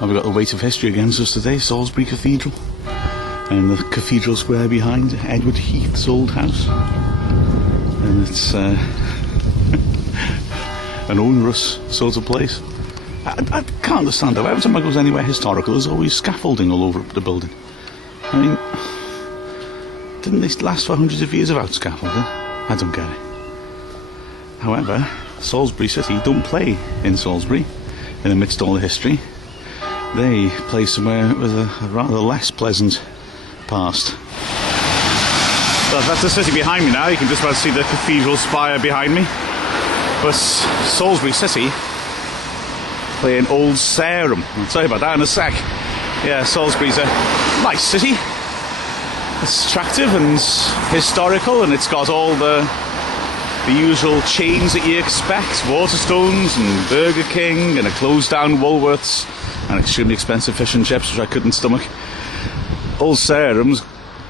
we've got the weight of history against us today. Salisbury Cathedral and the cathedral square behind Edward Heath's old house, and it's an onerous sort of place. I can't understand though. Every time I go anywhere historical, there's always scaffolding all over the building. I mean, didn't they last for hundreds of years without scaffolding? I don't get it. However, Salisbury City don't play in Salisbury in amidst all the history. They play somewhere with a rather less pleasant past. So that's the city behind me now. You can just about see the cathedral spire behind me. But Salisbury City play in Old Sarum. I'll tell you about that in a sec. Yeah, Salisbury's a nice city. It's attractive and historical, and it's got all the usual chains that you expect. Waterstones and Burger King and a closed down Woolworths and extremely expensive fish and chips, which I couldn't stomach. Old Sarum's,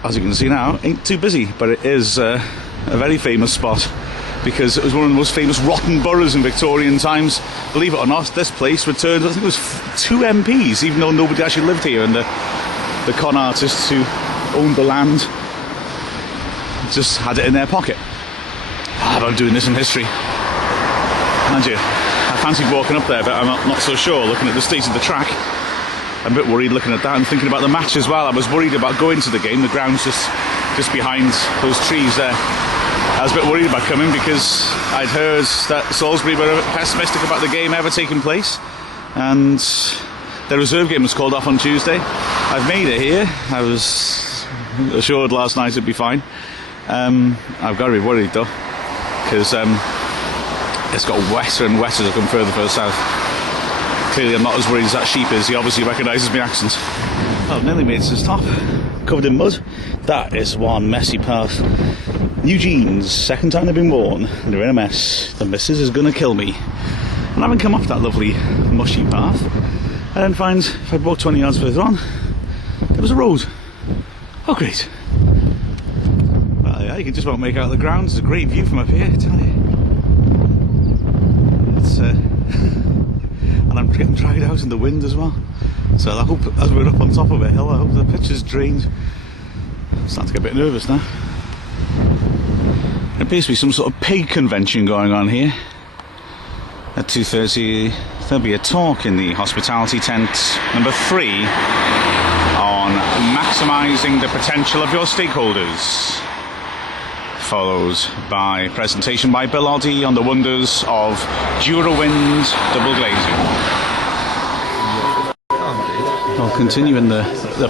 as you can see now, ain't too busy, but it is a very famous spot because it was one of the most famous rotten boroughs in Victorian times. Believe it or not, this place returned, I think it was 2 MPs, even though nobody actually lived here, and the con artists who owned the land just had it in their pocket. About doing this in history. Mind you, I fancied walking up there, but I'm not so sure, looking at the state of the track. I'm a bit worried looking at that and thinking about the match as well. I was worried about going to the game. The ground's just behind those trees there. I was a bit worried about coming because I'd heard that Salisbury were a bit pessimistic about the game ever taking place, and their reserve game was called off on Tuesday. I've made it here. I was assured last night it'd be fine. I've got to be worried though, because it's got wetter and wetter as I come further south. Clearly I'm not as worried as that sheep is. He obviously recognises my accent. Well, I've nearly made it to the top, covered in mud. That is one messy path. New jeans, second time they've been worn, they're in a mess. The missus is going to kill me. And having come off that lovely mushy path, I then find if I'd walked 20 yards further on, there was a road. Oh great. Well yeah, you can just about make out the ground. It's a great view from up here, I tell you. It's and I'm getting dragged out in the wind as well. So I hope, as we're up on top of a hill, I hope the pitch is drained. I'm starting to get a bit nervous now. There appears to be some sort of pig convention going on here. At 2:30 there'll be a talk in the hospitality tent number 3 on maximising the potential of your stakeholders, followed by a presentation by Bill Oddie on the wonders of Durawind double glazing. I'll continue in the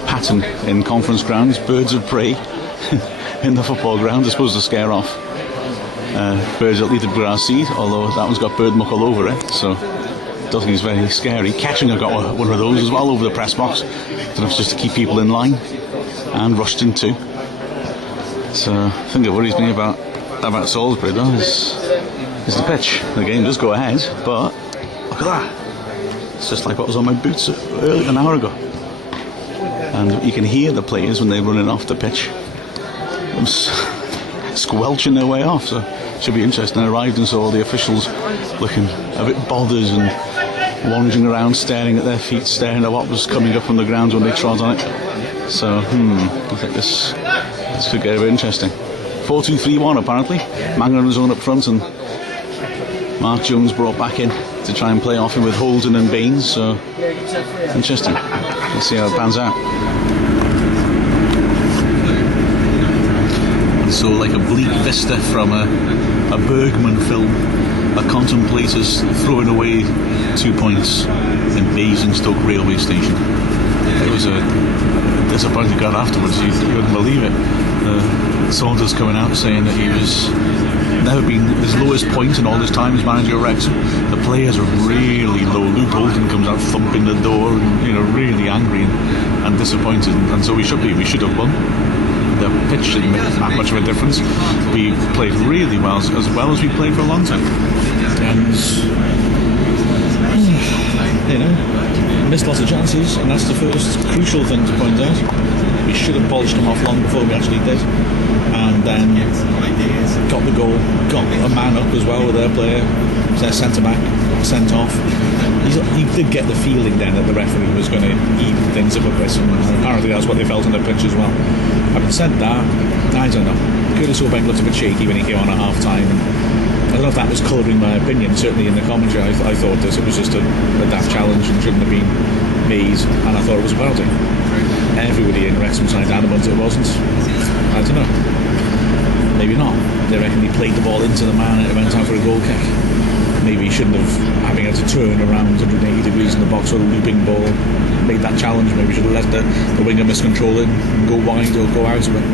pattern in conference grounds, birds of prey in the football ground, I suppose to scare off birds that eat the grass seed, although that one's got bird muck all over it, so I don't think it's very scary. Catching, I got one of those as well over the press box. Don't know if it's just to keep people in line, and rushed in too. So I think it worries me about Salisbury though is the pitch. The game does go ahead, but look at that. It's just like what was on my boots earlier, an hour ago. And you can hear the players when they're running off the pitch. I'm squelching their way off, so it should be interesting. I arrived and saw all the officials looking a bit bothered and wandering around, staring at their feet, staring at what was coming up from the ground when they trod on it. So, I think this could get a bit interesting. 4-2-3-1 apparently. Mangan on his own up front, and Mark Jones brought back in to try and play off him with Holden and Baines, so interesting. Let's see how it pans out. So like a bleak vista from a Bergman film, a contemplator's throwing away 2 points in Basingstoke railway station. It was a disappointing goal afterwards, you couldn't believe it. Saunders coming out saying that he was never been his lowest point in all his time as manager of Wrexham. The players are really low. Luke Holden comes out thumping the door and really angry and disappointed, and so we should have won. The pitch didn't make that much of a difference. We played really well as we played for a long time, and missed lots of chances, and that's the first crucial thing to point out. We should have polished them off long before we actually did, and then got the goal, got a man up as well with their player, their centre back sent off, you did get the feeling then that the referee was going to even things up a bit, and apparently that's what they felt on the pitch as well. Having said that, I don't know. Curtis O'Bank looked a bit shaky when he came on at half time. I don't know if that was colouring my opinion. Certainly in the commentary, I thought this it was just a daft challenge and shouldn't have been made, and I thought it was a penalty. Everybody in Wrexham side adamant it wasn't. I don't know. Maybe not. They reckon he played the ball into the man and it went out for a goal kick. Maybe he shouldn't have, having had to turn around 180 degrees in the box with a looping ball, made that challenge. Maybe he should have let the winger miscontrol it and go wide or go out of it.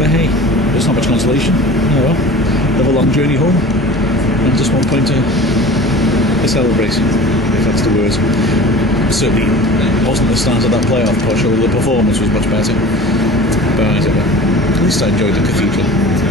But hey, there's not much consolation. You know, they have a long journey home and just one point to celebrate, if that's the word. Certainly wasn't the start of that playoff push, although the performance was much better. But I don't know. At least I enjoyed the cathedral.